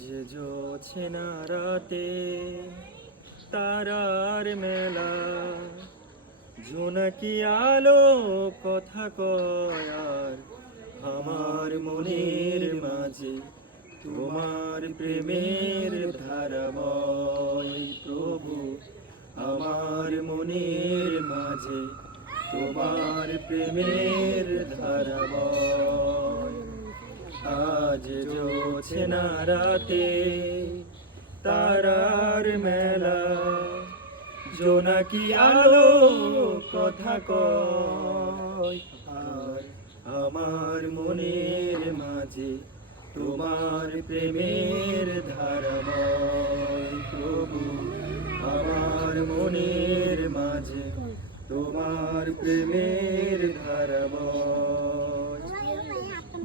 আজ জোছনা রাতে তারার মেলা, জোনাকি আলো কথা কয় আর আমার মনের মাঝে তোমার প্রেমের ধারা বয়। প্রভু আমার মনের মাঝে তোমার প্রেমের ধারা বয়। আজ জোছনা রাতে তারার মেলা, জোনাকি আলো কথা কয় আর আমার মনের মাঝে তোমার প্রেমের ধারা বয়। প্রভু আমার মনের মাঝে তোমার প্রেমের ধারা বয়।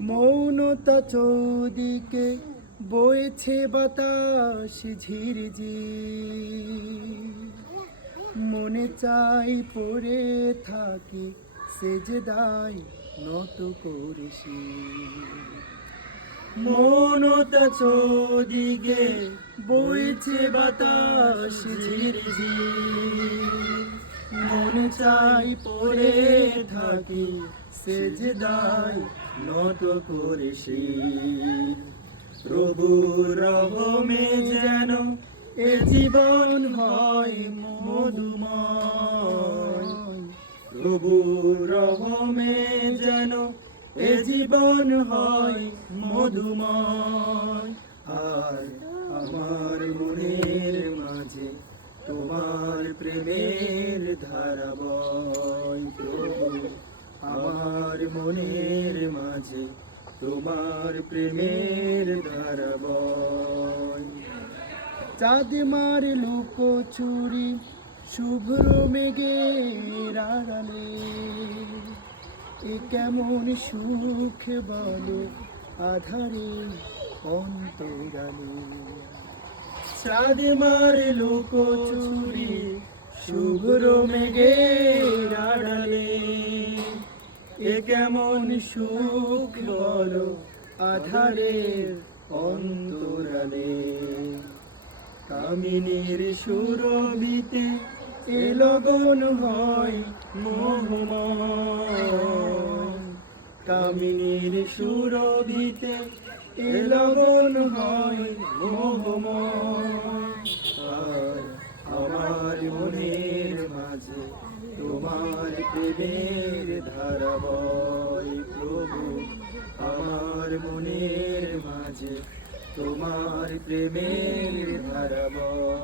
মৌনতা চৌদিকে বইছে বাতাস ঝিরঝির, মনে চাই পড়ে থাকি সেজদায় নত করে শির। মৌনতা চৌদিকে বইছে বাতাস ঝিরঝির, মনে চাই পড়ে থাকি সেজদায় নত করে শির। প্রভুর রহমে যেন এ জীবন হয় মধুময়, প্রভুর রহমে যেন এ জীবন হয় মধুময়। আর আমার মনের মাঝে তোমার প্রেমের ধারা বয়। প্রভু আমার মনের মাঝে তোমার প্রেমের ধারা বয়। চাঁদ মারে লুকো চুরি শুভ্র মেঘের আড়ালে, এ কেমন সুখ বলো আধারে অন্তরালে। চাঁদ মারে লুকো চুরি শুভ্র মেঘের আড়ালে, এ কেমন সুখ বলো আধারের অন্তরালে। কামিনীর সুরভিতে এ লগন হয় মোহময়, কামিনীর সুরভিতে এ লগন হয় মোহময়। আর আমার মনের মাঝে তোমার প্রেমের ধারা বয়। প্রভু আমার মনের মাঝে তোমার প্রেমের ধারা বয়।